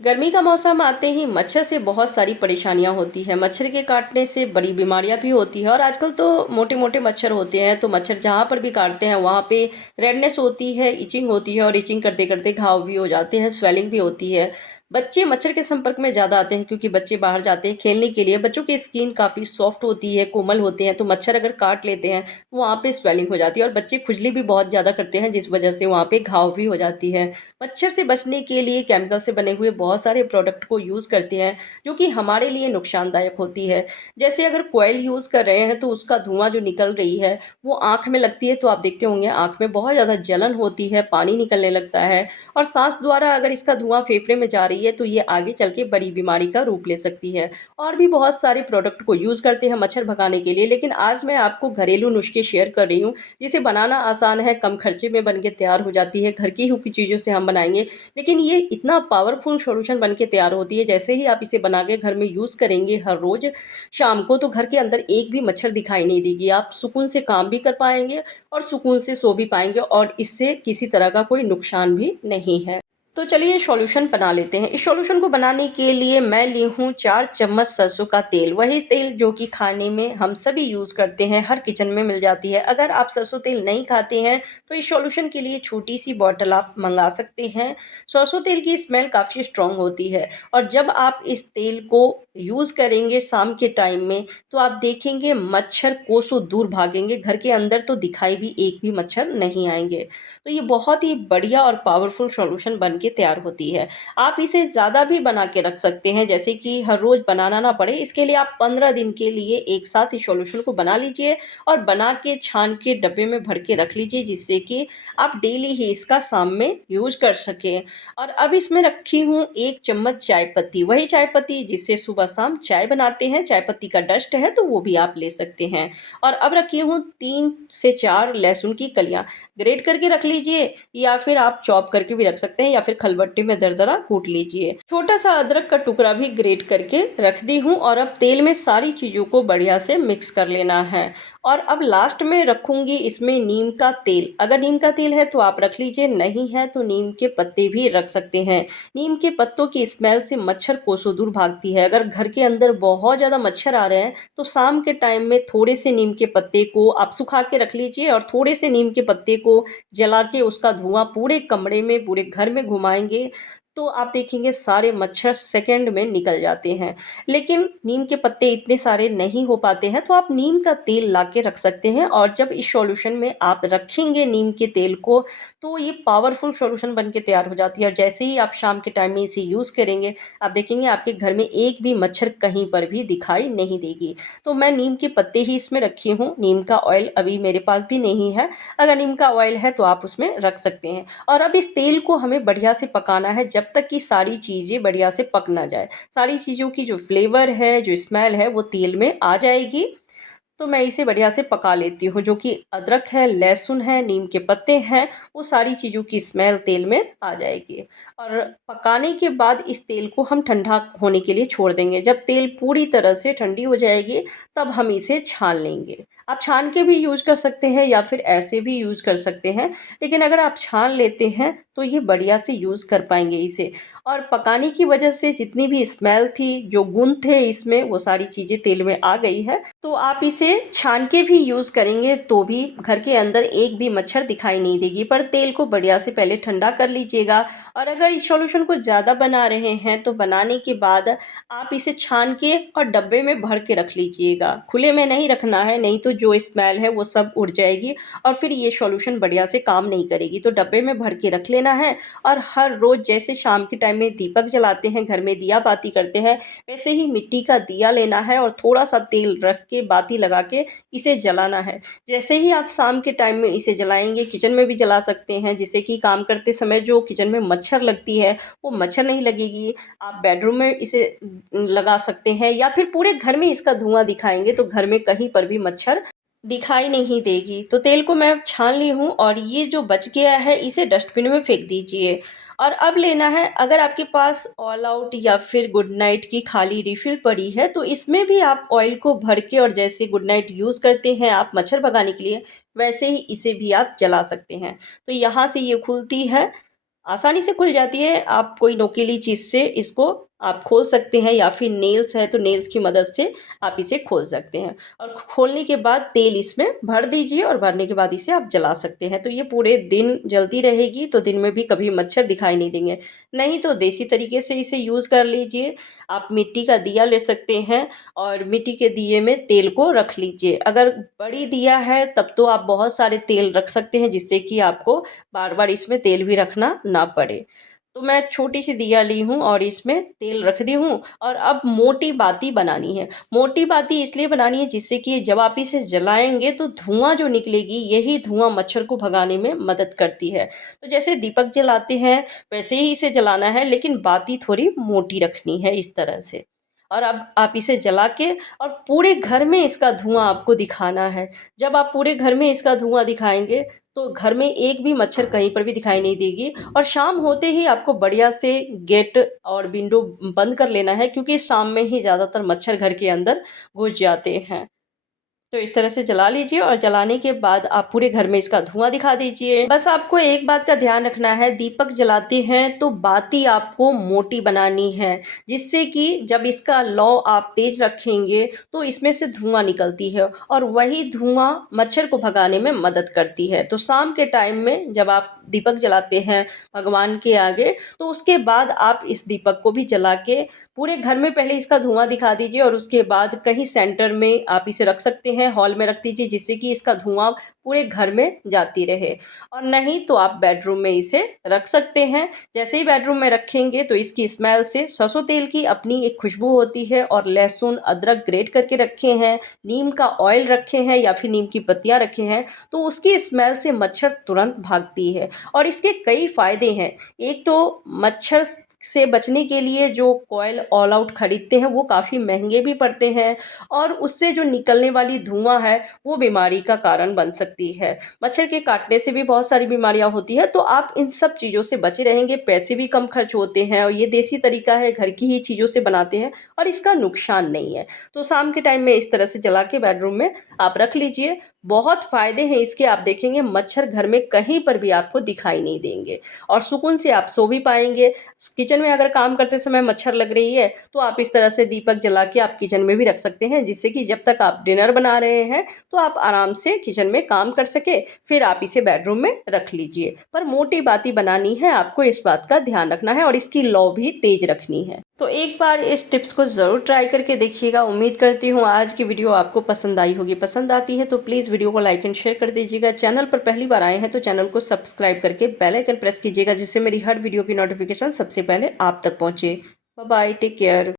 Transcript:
गर्मी का मौसम आते ही मच्छर से बहुत सारी परेशानियां होती है। मच्छर के काटने से बड़ी बीमारियां भी होती है और आजकल तो मोटे मोटे मच्छर होते हैं, तो मच्छर जहां पर भी काटते हैं वहां पे रेडनेस होती है, इचिंग होती है और इचिंग करते करते घाव भी हो जाते हैं, स्वेलिंग भी होती है। बच्चे मच्छर के संपर्क में ज़्यादा आते हैं क्योंकि बच्चे बाहर जाते हैं खेलने के लिए। बच्चों की स्किन काफ़ी सॉफ्ट होती है, कोमल होते हैं, तो मच्छर अगर काट लेते हैं तो वहाँ पे स्वेलिंग हो जाती है और बच्चे खुजली भी बहुत ज़्यादा करते हैं, जिस वजह से वहाँ पे घाव भी हो जाती है। मच्छर से बचने के लिए केमिकल से बने हुए बहुत सारे प्रोडक्ट को यूज़ करते हैं, जो कि हमारे लिए नुकसानदायक होती है। जैसे अगर कोयल यूज़ कर रहे हैं तो उसका धुआं जो निकल रही है वो आँख में लगती है, तो आप देखते होंगे आँख में बहुत ज़्यादा जलन होती है, पानी निकलने लगता है और सांस द्वारा अगर इसका धुआं फेफड़े में जा रही है तो ये आगे चल के बड़ी बीमारी का रूप ले सकती है। और भी बहुत सारे प्रोडक्ट को यूज़ करते हैं मच्छर भगाने के लिए, लेकिन आज मैं आपको घरेलू नुस्खे शेयर कर रही हूँ, जिसे बनाना आसान है, कम खर्चे में बन के तैयार हो जाती है, घर की ही चीज़ों से हम बनाएँगे। लेकिन ये इतना पावरफुल सॉल्यूशन बन के तैयार होती है, जैसे ही आप इसे बना के घर में यूज़ करेंगे हर रोज़ शाम को, तो घर के अंदर एक भी मच्छर दिखाई नहीं देगी। आप सुकून से काम भी कर पाएँगे और सुकून से सो भी पाएँगे और इससे किसी तरह का कोई नुकसान भी नहीं है। तो चलिए सॉल्यूशन बना लेते हैं। इस सॉल्यूशन को बनाने के लिए मैं ली हूँ 4 चम्मच सरसों का तेल, वही तेल जो कि खाने में हम सभी यूज़ करते हैं, हर किचन में मिल जाती है। अगर आप सरसों तेल नहीं खाते हैं तो इस सॉल्यूशन के लिए छोटी-सी बॉटल आप मँगा सकते हैं। सरसों तेल की स्मेल काफ़ी स्ट्रॉन्ग होती है और जब आप इस तेल को यूज़ करेंगे शाम के टाइम में, तो आप देखेंगे मच्छर कोसों दूर भागेंगे, घर के अंदर तो दिखाई भी एक भी मच्छर नहीं आएँगे। तो ये बहुत ही बढ़िया और पावरफुल सॉल्यूशन बन के तैयार होती है। आप इसे ज़्यादा भी बना के रख सकते हैं, जैसे कि हर रोज़ बनाना ना पड़े, इसके लिए आप 15 दिन के लिए एक साथ इस सॉल्यूशन को बना लीजिए और बना के छान के डब्बे में भर के रख लीजिए, जिससे कि आप डेली ही इसका शाम में यूज़ कर सकें। और अब इसमें रखी हूँ 1 चम्मच चाय पत्ती, वही चाय पत्ती जिससे सुबह-शाम चाय बनाते हैं, चाय पत्ती का डस्ट है तो वो भी आप ले सकते हैं। और अब रखी हूँ 3 से 4 लहसुन की कलियाँ, ग्रेट करके रख लीजिए या फिर आप चॉप करके भी रख सकते हैं या फिर खलबट्टे में दरदरा कूट लीजिए। छोटा सा अदरक का टुकड़ा भी ग्रेट करके रख दी हूँ और अब तेल में सारी चीज़ों को बढ़िया से मिक्स कर लेना है। और अब लास्ट में रखूँगी इसमें नीम का तेल। अगर नीम का तेल है तो आप रख लीजिए, नहीं है तो नीम के पत्ते भी रख सकते हैं। नीम के पत्तों की स्मेल से मच्छर कोसों दूर भागती है। अगर घर के अंदर बहुत ज़्यादा मच्छर आ रहे हैं तो शाम के टाइम में थोड़े से नीम के पत्ते को आप सुखा के रख लीजिए और थोड़े से नीम के पत्ते को जला के उसका धुआं पूरे कमरे में, पूरे घर में घुमाएँगे, तो आप देखेंगे सारे मच्छर सेकंड में निकल जाते हैं। लेकिन नीम के पत्ते इतने सारे नहीं हो पाते हैं, तो आप नीम का तेल ला के रख सकते हैं और जब इस सॉल्यूशन में आप रखेंगे नीम के तेल को, तो ये पावरफुल सॉल्यूशन बन के तैयार हो जाती है और जैसे ही आप शाम के टाइम में इसे यूज़ करेंगे, आप देखेंगे आपके घर में एक भी मच्छर कहीं पर भी दिखाई नहीं देगी। तो मैं नीम के पत्ते ही इसमें रखी हूँ, नीम का ऑयल अभी मेरे पास भी नहीं है। अगर नीम का ऑयल है तो आप उसमें रख सकते हैं। और अब इस तेल को हमें बढ़िया से पकाना है जब तक कि सारी चीज़ें बढ़िया से पक ना जाए। सारी चीज़ों की जो फ्लेवर है, जो स्मेल है वो तेल में आ जाएगी। तो मैं इसे बढ़िया से पका लेती हूँ, जो कि अदरक है, लहसुन है, नीम के पत्ते हैं, वो सारी चीज़ों की स्मेल तेल में आ जाएगी। और पकाने के बाद इस तेल को हम ठंडा होने के लिए छोड़ देंगे। जब तेल पूरी तरह से ठंडी हो जाएगी, तब हम इसे छान लेंगे। आप छान के भी यूज़ कर सकते हैं या फिर ऐसे भी यूज़ कर सकते हैं, लेकिन अगर आप छान लेते हैं, तो ये बढ़िया से यूज़ कर पाएँगे इसे। और पकाने की वजह से जितनी भी स्मेल थी, जो गुण थे इसमें, वो सारी चीज़ें तेल में आ गई है। तो आप इसे छान के भी यूज़ करेंगे तो भी घर के अंदर एक भी मच्छर दिखाई नहीं देगी, पर तेल को बढ़िया से पहले ठंडा कर लीजिएगा। और अगर इस सॉल्यूशन को ज़्यादा बना रहे हैं तो बनाने के बाद आप इसे छान के और डब्बे में भर के रख लीजिएगा। खुले में नहीं रखना है, नहीं तो जो स्मेल है वो सब उड़ जाएगी और फिर ये सॉल्यूशन बढ़िया से काम नहीं करेगी। तो डब्बे में भर के रख लेना है और हर रोज़ जैसे शाम के टाइम में दीपक जलाते हैं, घर में दिया बाती करते हैं, वैसे ही मिट्टी का दिया लेना है और थोड़ा-सा तेल रख के बाती लगा के इसे जलाना है। जैसे ही आप शाम के टाइम में इसे जलाएँगे, किचन में भी जला सकते हैं, जिससे कि काम करते समय जो किचन में मच्छर लगती है, वो मच्छर नहीं लगेगी। आप बेडरूम में इसे लगा सकते हैं या फिर पूरे घर में इसका धुआँ दिखाएँगे तो घर में कहीं पर भी मच्छर दिखाई नहीं देगी। तो तेल को मैं छान ली हूँ और ये जो बच गया है इसे डस्टबिन में फेंक दीजिए। और अब लेना है, अगर आपके पास ऑल आउट या फिर गुड नाइट की खाली रिफ़िल पड़ी है तो इसमें भी आप ऑयल को भर के और जैसे गुड नाइट यूज़ करते हैं आप मच्छर भगाने के लिए, वैसे ही इसे भी आप जला सकते हैं। तो यहाँ से ये खुलती है आसानी से खुल जाती है। आप कोई नोकीली चीज़ से इसको आप खोल सकते हैं या फिर नेल्स है तो नेल्स की मदद से आप इसे खोल सकते हैं। और खोलने के बाद तेल इसमें भर दीजिए और भरने के बाद इसे आप जला सकते हैं। तो ये पूरे दिन जलती रहेगी, तो दिन में भी कभी मच्छर दिखाई नहीं देंगे। नहीं तो देसी तरीके से इसे यूज़ कर लीजिए। आप मिट्टी का दिया ले सकते हैं और मिट्टी के दिए में तेल को रख लीजिए। अगर बड़ी दिया है तब तो आप बहुत सारे तेल रख सकते हैं, जिससे कि आपको बार-बार इसमें तेल भी रखना ना पड़े। तो मैं छोटी-सी दिया ली हूँ और इसमें तेल रख दी हूँ और अब मोटी बाती बनानी है। मोटी बाती इसलिए बनानी है जिससे कि जब आप इसे जलाएँगे तो धुआँ जो निकलेगी, यही धुआँ मच्छर को भगाने में मदद करती है। तो जैसे दीपक जलाते हैं वैसे ही इसे जलाना है, लेकिन बाती थोड़ी मोटी रखनी है इस तरह से। और अब आप इसे जला के और पूरे घर में इसका धुआँ आपको दिखाना है। जब आप पूरे घर में इसका धुआँ दिखाएँगे तो घर में एक भी मच्छर कहीं पर भी दिखाई नहीं देगी। और शाम होते ही आपको बढ़िया से गेट और विंडो बंद कर लेना है, क्योंकि शाम में ही ज़्यादातर मच्छर घर के अंदर घुस जाते हैं। तो इस तरह से जला लीजिए और जलाने के बाद आप पूरे घर में इसका धुआँ दिखा दीजिए। बस आपको एक बात का ध्यान रखना है, दीपक जलाते हैं तो बाती आपको मोटी बनानी है, जिससे कि जब इसका लौ आप तेज़ रखेंगे तो इसमें से धुआँ निकलती है और वही धुआँ मच्छर को भगाने में मदद करती है। तो शाम के टाइम में जब आप दीपक जलाते हैं भगवान के आगे, तो उसके बाद आप इस दीपक को भी जला के पूरे घर में पहले इसका धुआँ दिखा दीजिए और उसके बाद कहीं सेंटर में आप इसे रख सकते हैं, हॉल में रख दीजिए, जिससे कि इसका धुआँ पूरे घर में जाती रहे। और नहीं तो आप बेडरूम में इसे रख सकते हैं। जैसे ही बेडरूम में रखेंगे तो इसकी स्मेल से सरसों तेल की अपनी एक खुशबू होती है, और लहसुन, अदरक ग्रेट करके रखे हैं, नीम का ऑयल रखे हैं या फिर नीम की पत्तियाँ रखे हैं, तो उसकी स्मेल से मच्छर तुरंत भागती है। और इसके कई फ़ायदे हैं। एक तो मच्छर से बचने के लिए जो कॉइल ऑल आउट खरीदते हैं वो काफ़ी महंगे भी पड़ते हैं, और उससे जो निकलने वाली धुआं है वो बीमारी का कारण बन सकती है। मच्छर के काटने से भी बहुत सारी बीमारियां होती है, तो आप इन सब चीज़ों से बचे रहेंगे, पैसे भी कम खर्च होते हैं और ये देसी तरीका है, घर की ही चीज़ों से बनाते हैं और इसका नुकसान नहीं है। तो शाम के टाइम में इस तरह से जला के बेडरूम में आप रख लीजिए। बहुत फ़ायदे हैं इसके, आप देखेंगे मच्छर घर में कहीं पर भी आपको दिखाई नहीं देंगे और सुकून से आप सो भी पाएंगे। किचन में अगर काम करते समय मच्छर लग रही है तो आप इस तरह से दीपक जला के आप किचन में भी रख सकते हैं, जिससे कि जब तक आप डिनर बना रहे हैं तो आप आराम से किचन में काम कर सके। फिर आप इसे बेडरूम में रख लीजिए, पर मोटी बाती बनानी है, आपको इस बात का ध्यान रखना है और इसकी लौ भी तेज रखनी है। तो एक बार इस टिप्स को ज़रूर ट्राई करके देखिएगा। उम्मीद करती हूँ आज की वीडियो आपको पसंद आई होगी। पसंद आती है तो प्लीज़ वीडियो को लाइक एंड शेयर कर दीजिएगा। चैनल पर पहली बार आए हैं तो चैनल को सब्सक्राइब करके बेल आइकन प्रेस कीजिएगा, जिससे मेरी हर वीडियो की नोटिफिकेशन सबसे पहले आप तक पहुँचे। Bye bye, take care.